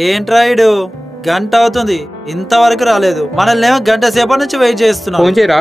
ఏంట్రాయుడు గంట అవుతుంది ఇంతవరకు రాలేదు. మనల్ని ఏమో గంట సేపటి నుంచి వెయిట్ చేస్తున్నాం. ఫోన్ చేయరా?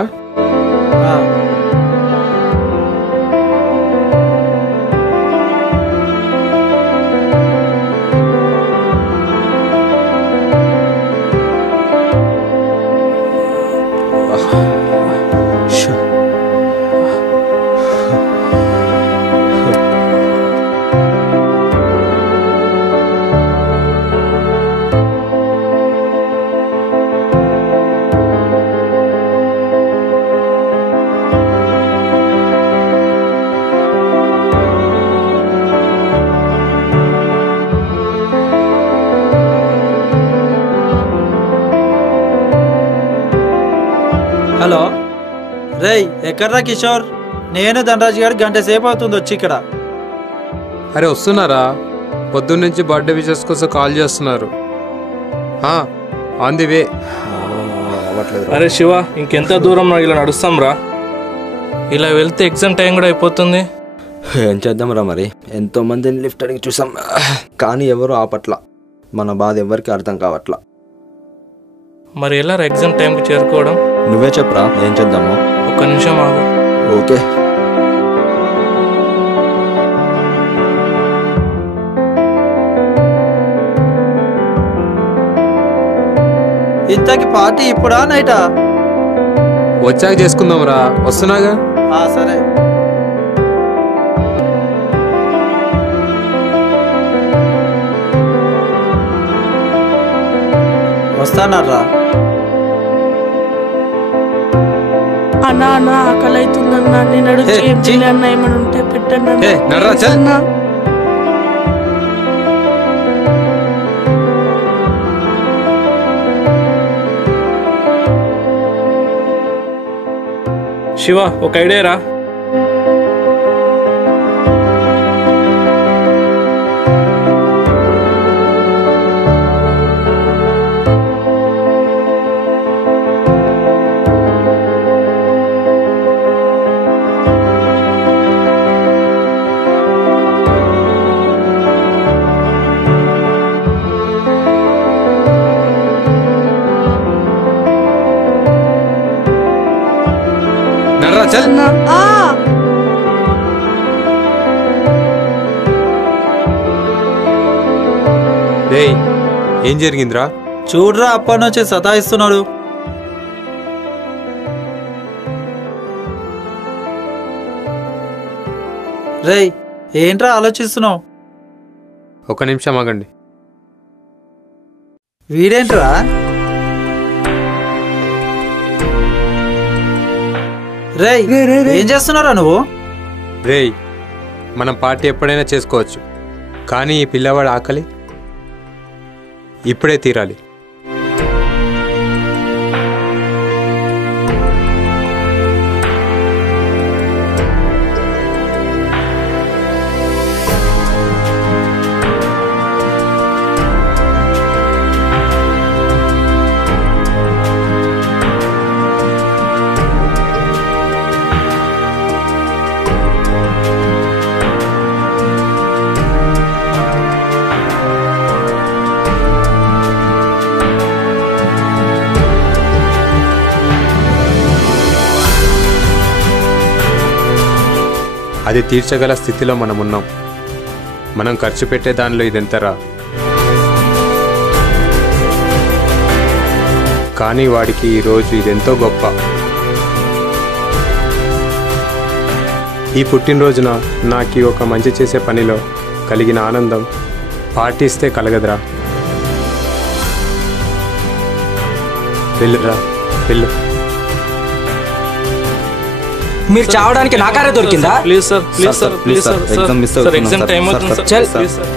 హలో రేయ్, ఎక్కడ్రా కిషోర్? నేను ధనరాజు గారు గంట సేపు అవుతుంది వచ్చి ఇక్కడ. అరే వస్తున్నారా? పొద్దున్న నుంచి బర్త్డే విషెస్ కోసం కాల్ చేస్తున్నారు. On the way. అరే శివ, ఇంకెంత దూరం ఇలా నడుస్తాం రా? ఇలా వెళ్తే ఎగ్జామ్ టైం కూడా అయిపోతుంది. ఏం చేద్దాం రా మరి? ఎంతో మందిని లిఫ్ట్ అడిగి చూసాం, కానీ ఎవరు ఆపట్ల. మన బాధ ఎవరికి అర్థం కావట్లా. మరి ఎలా ఎగ్జామ్ టైంకి చేరుకోవడం? నువ్వే చెప్పరా, ఏం చేద్దాము? ఒక్క నిమిషం ఆగు. ఓకే. ఇంతకి పార్టీ ఇప్పుడా నైటా? వచ్చాక చేసుకుందాం రా. వస్తున్నాగా. సరే. వస్తానరా. అన్నా అన్న ఆకలి అవుతుందన్నా. నేను అడుగు ఏం చేయాలన్నా, ఏమైనా ఉంటే పెట్టండి అన్నా. శివ, ఒక ఐడియా రా. ఏం జరిగిందిరా? చూడరా, అప్పటి నుంచి సతాయిస్తున్నాడు. రేయ్, ఏంట్రా ఆలోచిస్తున్నావు? ఒక నిమిషం ఆగండి. వీడేంట్రా? రేయ్, ఏం చేస్తున్నారా నువ్వు? రేయ్, మనం పార్టీ ఎప్పుడైనా చేసుకోవచ్చు, కానీ ఈ పిల్లవాడు ఆకలి ఇప్పుడే తీరాలి. అది తీర్చగల స్థితిలో మనం ఉన్నాం. మనం ఖర్చు పెట్టే దానిలో ఇదెంతరా? కానీ వాడికి ఈరోజు ఇదెంతో గొప్ప. ఈ పుట్టినరోజున నాకు ఒక మంచి చేసే పనిలో కలిగిన ఆనందం పాటిస్తే కలగదురా. వెళ్ళురా, వెళ్ళు. మీరు చావడానికి నాకారే దొరికిందా? Please sir, please sir, please sir, sir exam time అవుతుంది సార్. Please sir.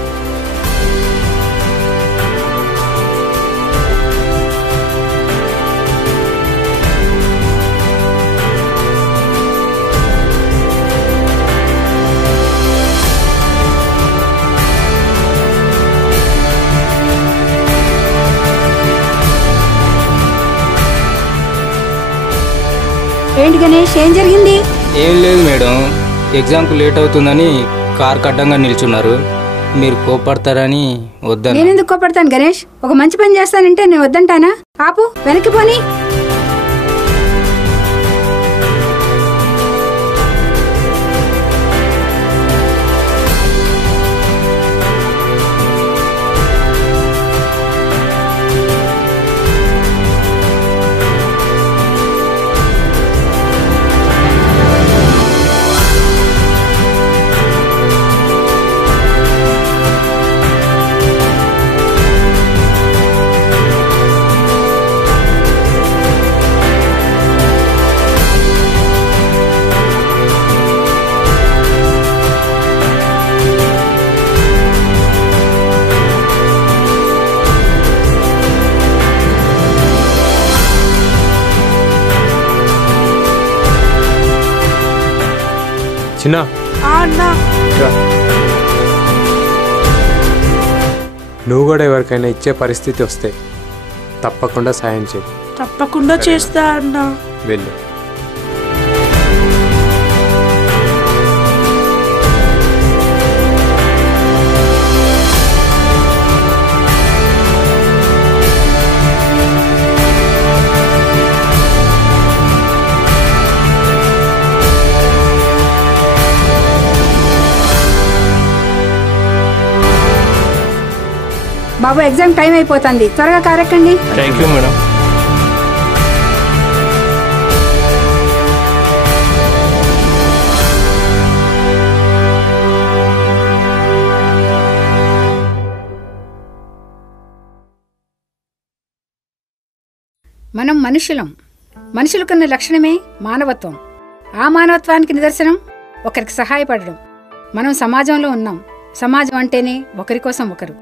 ఏంటి గణేష్, ఏం జరిగింది? ఏం లేదు మేడం, ఎగ్జామ్కు లేట్ అవుతుందని కార్ కడ్డంగా నిల్చున్నారు. మీరు కోపడతారని వద్దని. నేనెందుకు కోపడతాను గణేష్? ఒక మంచి పని చేస్తానంటే నేను వద్దంటానా? ఆపు, వెనక్కి పోని. చిన్న అన్నా నువ్వు కూడా ఎవరికైనా ఇచ్చే పరిస్థితి వస్తే తప్పకుండా సాయం చేయి. తప్పకుండా చేస్తా అన్నా. వెళ్ళు. బాబు, ఎగ్జామ్ టైం అయిపోతుంది, త్వరగా కారెక్కండి. Thank you madam. మనం మనుషులం. మనుషులకున్న లక్షణమే మానవత్వం. ఆ మానవత్వానికి నిదర్శనం ఒకరికి సహాయపడడం. మనం సమాజంలో ఉన్నాం. సమాజం అంటేనే ఒకరి కోసం ఒకరు,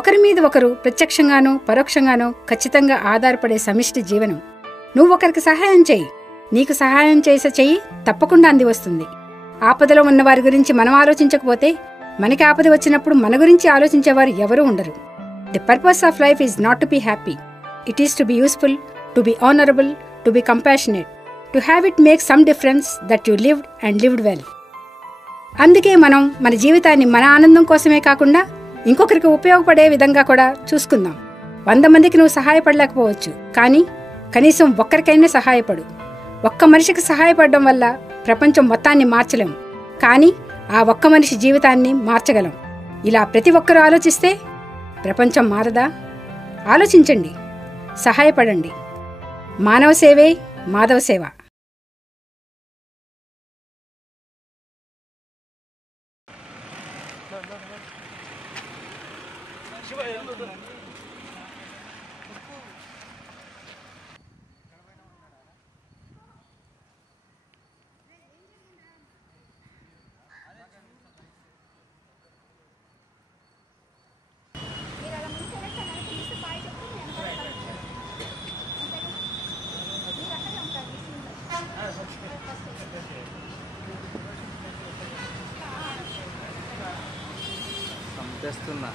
ఒకరి మీద ఒకరు ప్రత్యక్షంగానో పరోక్షంగానో ఖచ్చితంగా ఆధారపడే సమిష్టి జీవనం. నువ్వు ఒకరికి సహాయం చేయి, నీకు సహాయం చేసే చెయ్యి తప్పకుండా అంది వస్తుంది. ఆపదలో ఉన్న వారి గురించి మనం ఆలోచించకపోతే మనకి ఆపద వచ్చినప్పుడు మన గురించి ఆలోచించేవారు ఎవరూ ఉండరు. The purpose of life is not to be happy. It is to be useful, to be honourable, to be compassionate, to have it make some difference that you lived and lived well. అందుకే మనం మన జీవితాన్ని మన ఆనందం కోసమే కాకుండా ఇంకొకరికి ఉపయోగపడే విధంగా కూడా చూసుకుందాం. 100 మందికి నువ్వు సహాయపడలేకపోవచ్చు, కానీ కనీసం ఒక్కరికైనా సహాయపడు. ఒక్క మనిషికి సహాయపడడం వల్ల ప్రపంచం మొత్తాన్ని మార్చలేం, కానీ ఆ ఒక్క మనిషి జీవితాన్ని మార్చగలం. ఇలా ప్రతి ఒక్కరూ ఆలోచిస్తే ప్రపంచం మారదా? ఆలోచించండి, సహాయపడండి. మానవ సేవే మాధవ సేవ. తెస్తున్నా.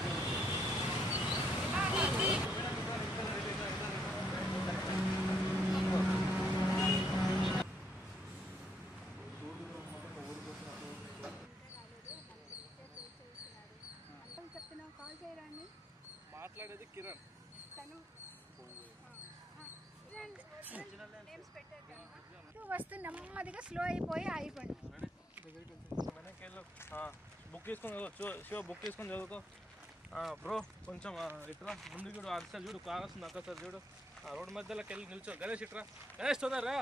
మాట్లాడేది కిరణ్. వస్తూ నెమ్మదిగా స్లో అయిపోయి ఆగిపోండి. బుక్ తీసుకొని చదువు శివ, బుక్ తీసుకొని చదువుకో. బ్రో కొంచెం ఇట్రా ముందు చూడు, అటు సార్ చూడు కార్ వస్తుంది, అక్క సార్ చూడు, రోడ్డు మధ్యలోకి వెళ్ళి నిల్చో. గణేష్ ఇట్రా, గణేష్ తొందరరా.